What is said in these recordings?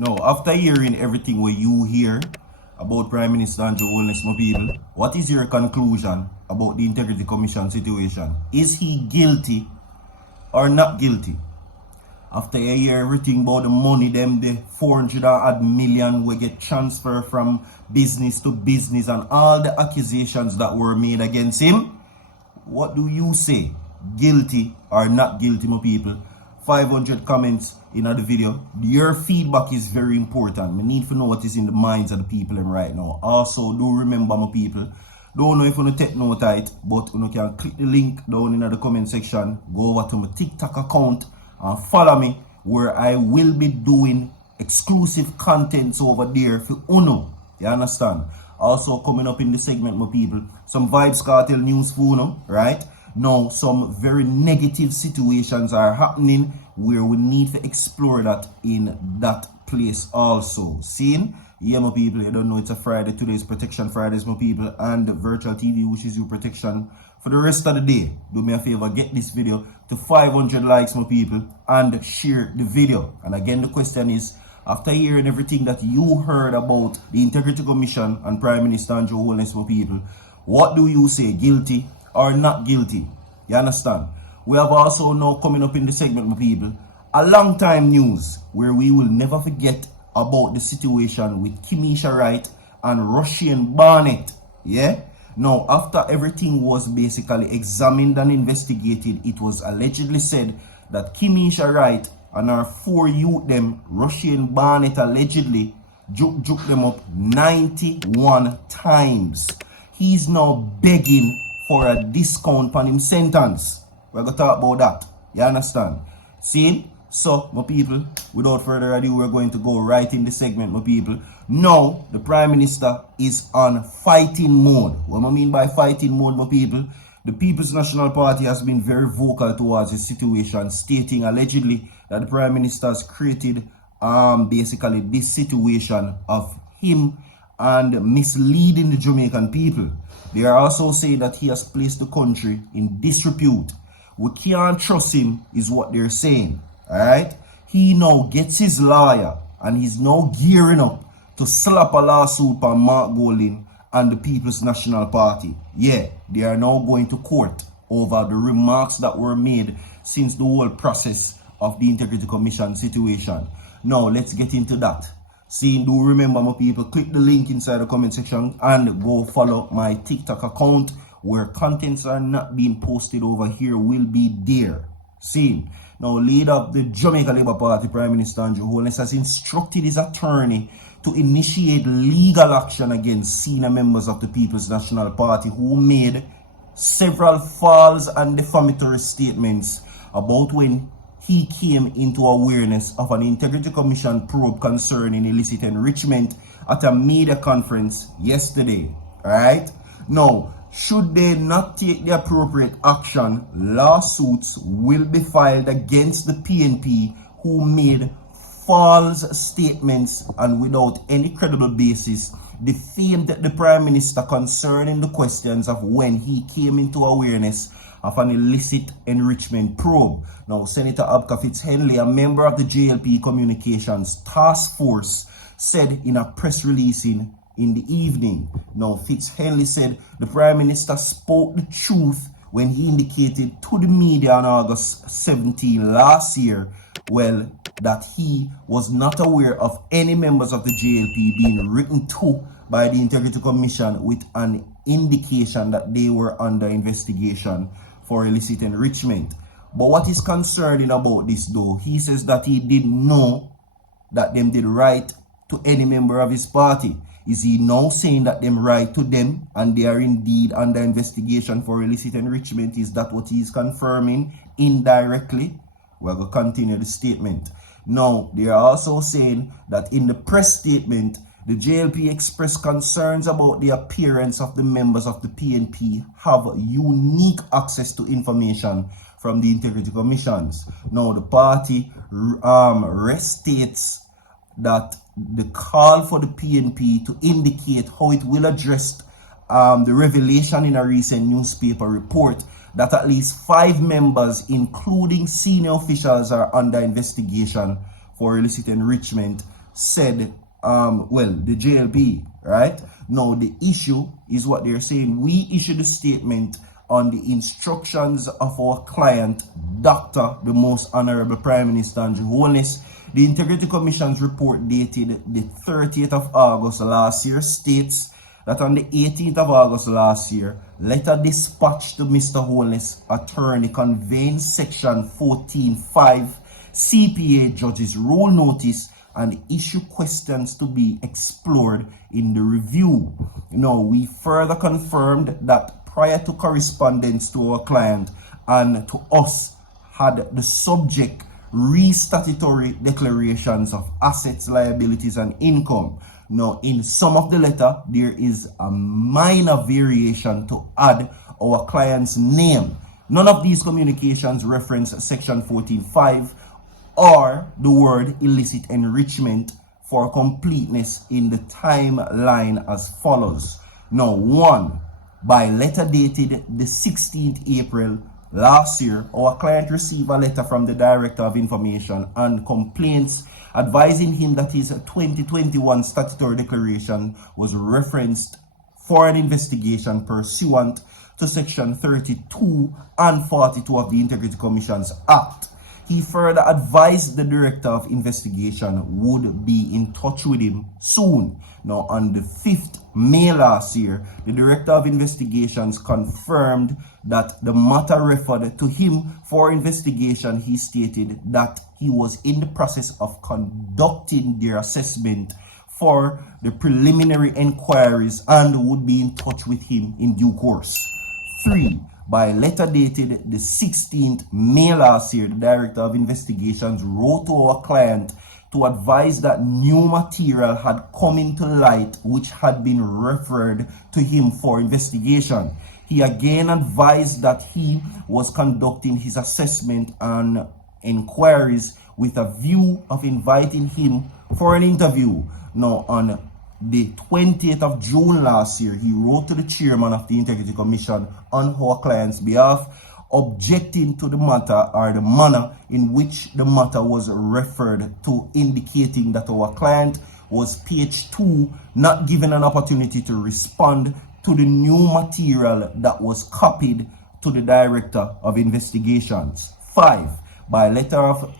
Now, after hearing everything what you hear about Prime Minister Andrew Holness, my people, what is your conclusion about the Integrity Commission situation? Is he guilty or not guilty? After you hear everything about the money, the 400 odd million we get transferred from business to business and all the accusations that were made against him, what do you say? Guilty or not guilty, my people? 500 comments in the video. Your feedback is very important. We need to know what is in the minds of the people right now. Also, do remember, my people, don't know if you want to take note of it, but you can click the link down in the comment section, go over to my TikTok account and follow me, where I will be doing exclusive contents over there for Uno. You understand? Also coming up in the segment, my people, some Vybz Kartel news for Uno, right? Now, some very negative situations are happening where we need to explore that in that place also. Seeing? Yeah, my people, you don't know it's a Friday. Today is Protection Fridays, my people, and virtual TV, which is your protection for the rest of the day. Do me a favor, get this video to 500 likes, my people, and share the video. And again, the question is, after hearing everything that you heard about the Integrity Commission and Prime Minister Andrew Holness, my people, what do you say, guilty or not guilty? You understand? We have also now coming up in the segment, my people, a long time news where we will never forget about the situation with Kimisha Wright and Rushane Barnett. Yeah? Now, after everything was basically examined and investigated, it was allegedly said that Kimisha Wright and her 4 youth them, Rushane Barnett, allegedly juke them up 91 times. He's now begging for a discount on him sentence. We're going to talk about that. You understand? See? So, my people, without further ado, we're going to go right in the segment, my people. Now, the Prime Minister is on fighting mode. What I mean by fighting mode, my people? The People's National Party has been very vocal towards the situation, stating allegedly that the Prime Minister has created basically this situation of him and misleading the Jamaican people. They are also saying that he has placed the country in disrepute. We can't trust him, is what they're saying. Alright? He now gets his lawyer and he's now gearing up to slap a lawsuit on Mark Golding and the People's National Party. Yeah, they are now going to court over the remarks that were made since the whole process of the Integrity Commission situation. Now, let's get into that. See, do remember, my people, click the link inside the comment section and go follow my TikTok account, where contents are not being posted over here will be there. See, now leader of the Jamaica Labour Party, Prime Minister Andrew Holness, has instructed his attorney to initiate legal action against senior members of the People's National Party who made several false and defamatory statements about when he came into awareness of an Integrity Commission probe concerning illicit enrichment at a media conference yesterday. Alright? Now, should they not take the appropriate action, lawsuits will be filed against the PNP who made false statements and without any credible basis defamed the Prime Minister concerning the questions of when he came into awareness of an illicit enrichment probe. Now, Senator Abka Fitz-Henley, a member of the JLP Communications Task Force, said in a press release in the evening. Now, Fitz-Henley said the Prime Minister spoke the truth when he indicated to the media on August 17 last year, well, that he was not aware of any members of the JLP being written to by the Integrity Commission with an indication that they were under investigation for illicit enrichment. But what is concerning about this though, he says that he didn't know that them did write to any member of his party. Is he now saying that them write to them and they are indeed under investigation for illicit enrichment? Is that what he is confirming indirectly? We're going to continue the statement. Now, they are also saying that in the press statement, the JLP expressed concerns about the appearance of the members of the PNP have unique access to information from the Integrity Commissions. Now, the party restates that the call for the PNP to indicate how it will address the revelation in a recent newspaper report that at least 5 members, including senior officials, are under investigation for illicit enrichment, said, the JLP, right? Now, the issue is what they're saying. We issued a statement on the instructions of our client, Dr. the Most Honorable Prime Minister and Holness. The Integrity Commission's report dated the 30th of August last year states that on the 18th of August last year, letter dispatched to Mr. Holness, attorney, conveying section 14.5 CPA judge's rule notice and issue questions to be explored in the review. Now, we further confirmed that prior to correspondence to our client and to us had the subject re-statutory declarations of assets, liabilities, and income. Now, in some of the letter, there is a minor variation to add our client's name. None of these communications reference section 14.5 or the word illicit enrichment. For completeness in the timeline as follows. Now, 1. By letter dated the 16th April last year, our client received a letter from the Director of Information and Complaints advising him that his 2021 statutory declaration was referenced for an investigation pursuant to section 32 and 42 of the Integrity Commissions Act. He further advised the Director of Investigation would be in touch with him soon. Now, on the 5th May last year, the Director of Investigations confirmed that the matter referred to him for investigation. He stated that he was in the process of conducting their assessment for the preliminary inquiries and would be in touch with him in due course. 3. By letter dated the 16th May last year, the Director of Investigations wrote to our client to advise that new material had come into light which had been referred to him for investigation. He again advised that he was conducting his assessment and inquiries with a view of inviting him for an interview. Now, on the 20th of June last year, he wrote to the chairman of the Integrity Commission on our client's behalf, objecting to the matter or the manner in which the matter was referred to, indicating that our client was page 2, not given an opportunity to respond to the new material that was copied to the Director of Investigations. 5. By the letter of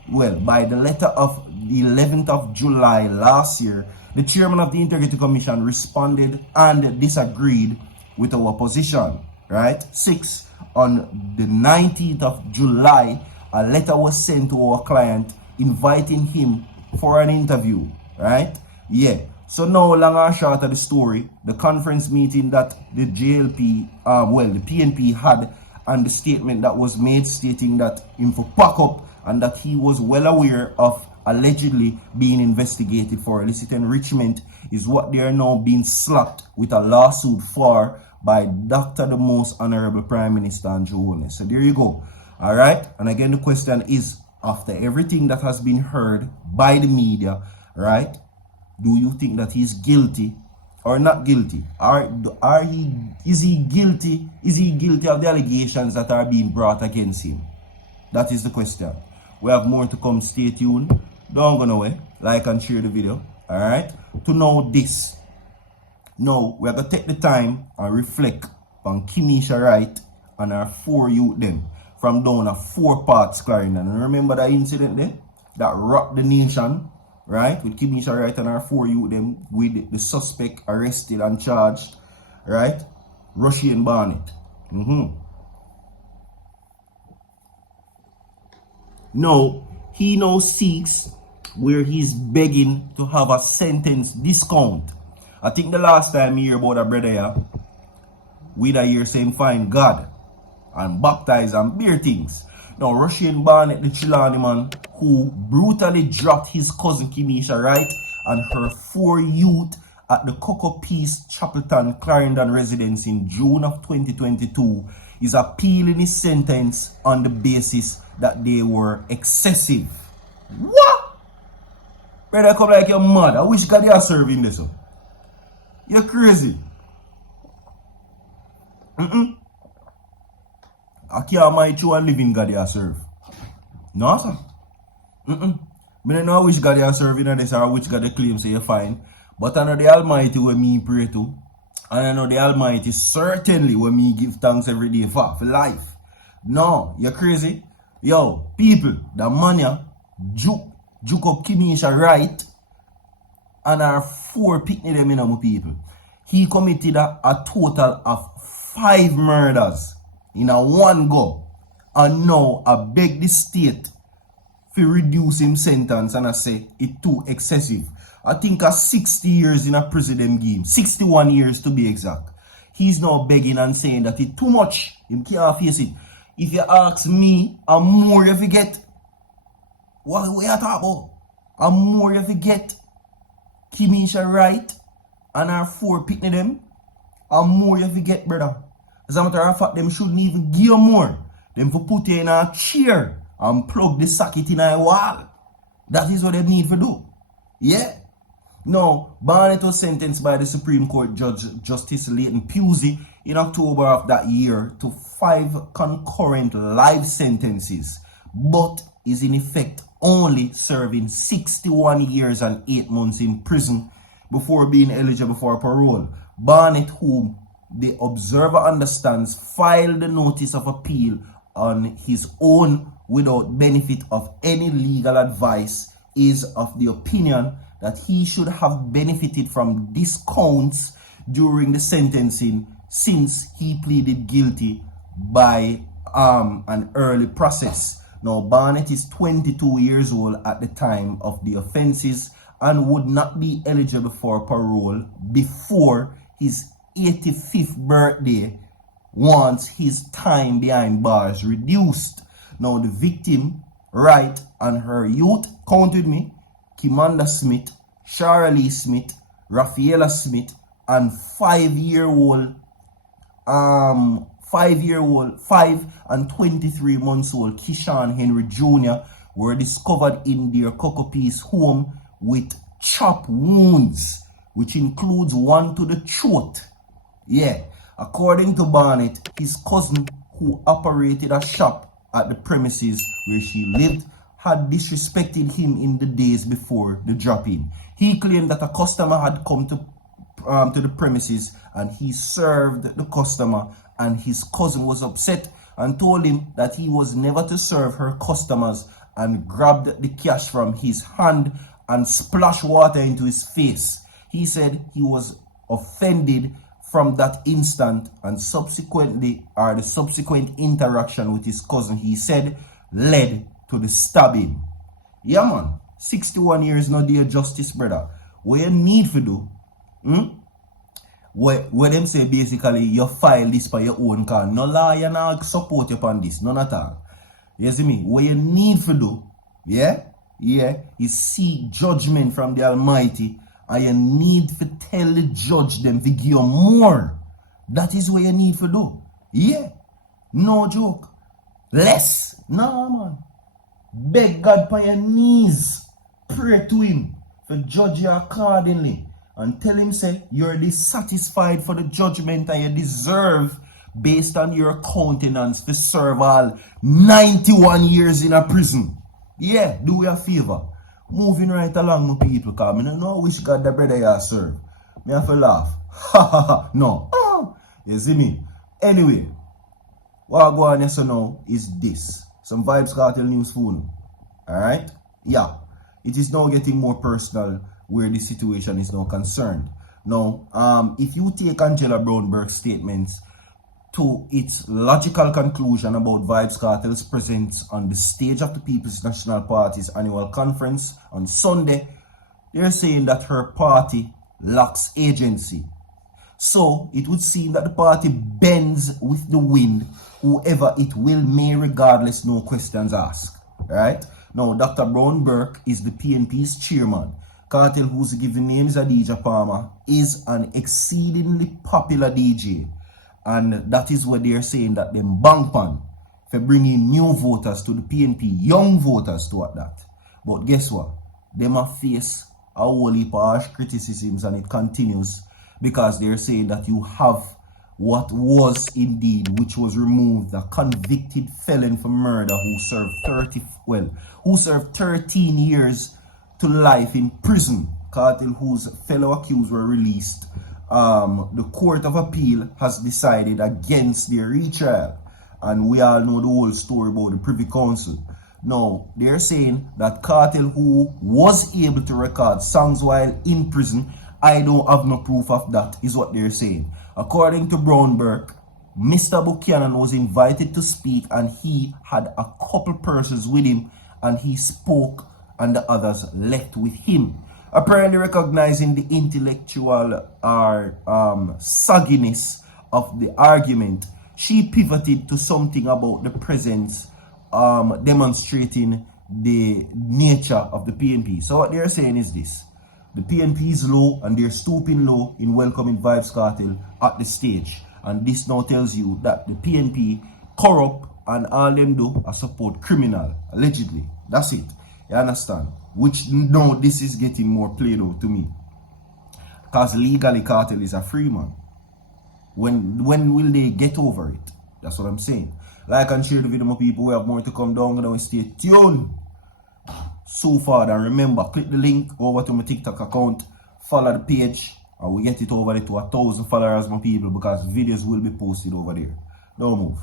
the 11th of July last year, the chairman of the Integrity Commission responded and disagreed with our position, right? 6. On the 19th of July, a letter was sent to our client inviting him for an interview, right? Yeah. So now, long and short of the story, the conference meeting that the JLP, the PNP had, and the statement that was made stating that him for pack up and that he was well aware of allegedly being investigated for illicit enrichment is what they are now being slapped with a lawsuit for by Dr. the Most Honorable Prime Minister and Holness. So there you go. All right. And again, the question is, after everything that has been heard by the media, right, do you think that he's guilty or not guilty? Is he guilty? Is he guilty of the allegations that are being brought against him? That is the question. We have more to come. Stay tuned. Don't go nowhere. Like and share the video. All right. To know this. Now, we're going to take the time and reflect on Kimisha Wright and our 4 youth them from down a 4 parts Clarendon. And remember that incident there that rocked the nation, right? With Kimisha Wright and our 4 youth them with the suspect arrested and charged, right? Rushane Barnett. Now, he now seeks where he's begging to have a sentence discount. I think the last time you hear about a brother here, we that hear saying find God and baptize and bear things. Now, Rushane Barnett, the Chilani man, who brutally dropped his cousin Kimisha Wright and her 4 youth at the Cocoa Peace Chapelton Clarendon residence in June of 2022, is appealing his sentence on the basis that they were excessive. What? Brother, come like you're mad. I wish God you are serving this one. You're crazy. I can't mind you and living God you serve. No, sir. I don't know which God you are serving on this or which God you claim say you fine. But I know the Almighty when me pray to. And I know the Almighty certainly when me give thanks every day for life. No, you're crazy. Yo, people, the man ya juke up Kimisha right and our 4 picnic them in my people. He committed a total of 5 murders in a one go. And now I beg the state to reduce him sentence and I say it too excessive. I think 60 years in a prison game, 61 years to be exact. He's now begging and saying that it's too much. He can't face it. If you ask me, I'm more if you get. What we are talking about? I'm more if you get Kimisha right and our 4 picnic them. I'm more if you get, brother. As a matter of fact, them shouldn't even give you more. Them for put you in a chair and plug the socket in a wall. That is what they need to do. Yeah. Now, Barnett was sentenced by the Supreme Court Judge Justice Leighton Pusey in October of that year to 5 concurrent life sentences, but is in effect only serving 61 years and 8 months in prison before being eligible for parole. Barnett, whom the observer understands, filed the notice of appeal on his own without benefit of any legal advice, is of the opinion that he should have benefited from discounts during the sentencing since he pleaded guilty by an early process. Now, Barnett is 22 years old at the time of the offenses and would not be eligible for parole before his 85th birthday once his time behind bars reduced. Now, the victim, right, and her youth, count with me, Kimanda Smith, Shara Lee Smith, Rafaela Smith, and 5-year-old, 5 and 23 months old Kishan Henry Jr. were discovered in their Cocopies home with chop wounds, which includes one to the throat. Yeah, according to Barnett, his cousin, who operated a shop at the premises where she lived, had disrespected him in the days before the drop-in. He claimed that a customer had come to the premises and he served the customer, and his cousin was upset and told him that he was never to serve her customers, and grabbed the cash from his hand and splashed water into his face. He said he was offended from that instant, and the subsequent interaction with his cousin, he said, led to the stabbing. Yeah, man. 61 years, no dear justice, brother. What you need to do, what them say basically, you file this for your own car. No lawyer now support you upon this, none at all. You see me? What you need to do, yeah, is seek judgment from the Almighty, and you need to tell the judge them to give you more. That is what you need to do. Yeah. No joke. Less. No, man. Beg God on your knees. Pray to him to judge you accordingly. And tell him, say, you're dissatisfied for the judgment and you deserve, based on your countenance, to serve all 91 years in a prison. Yeah, do you a favor. Moving right along, my people, because I don't know which God the brother you serve. Me have to laugh. Ha ha ha. No. You see me? Anyway, what I go on here so now is this. Some Vybz Kartel news phone. Alright? Yeah. It is now getting more personal where the situation is now concerned. Now, if you take Angela Brownberg's statements to its logical conclusion about Vybz Kartel's presence on the stage of the People's National Party's annual conference on Sunday, they're saying that her party lacks agency. So, it would seem that the party bends with the wind, whoever it will may, regardless, no questions asked. Right? Now, Dr. Brownberg is the PNP's chairman. Kartel, whose given name is Adidja Palmer, is an exceedingly popular DJ. And that is what they're saying, that them bank pan for bringing new voters to the PNP, young voters to that. But guess what? They must face a whole heap of harsh criticisms, and it continues because they're saying that you have what was indeed, which was removed, a convicted felon for murder who served 13 years to life in prison. Kartel, whose fellow accused were released. The Court of Appeal has decided against their retrial. And we all know the whole story about the Privy Council. Now, they're saying that Kartel, who was able to record songs while in prison, I don't have no proof of that, is what they're saying. According to Brownberg, Mr. Buchanan was invited to speak and he had a couple persons with him and he spoke and the others left with him. Apparently recognizing the intellectual sogginess of the argument, she pivoted to something about the presence demonstrating the nature of the PNP. So what they're saying is this: the PNP is low and they're stooping low in welcoming Vybz Kartel at the stage. And this now tells you that the PNP corrupt and all them do are support criminal, allegedly. That's it. You understand? Which now this is getting more played out to me. Because legally Kartel is a free man. When will they get over it? That's what I'm saying. Like and share the video, my people. We have more to come down. Now stay tuned. So far, and remember, click the link over to my TikTok account, follow the page, and we get it over there to 1,000 followers, my people, because videos will be posted over there. Don't move.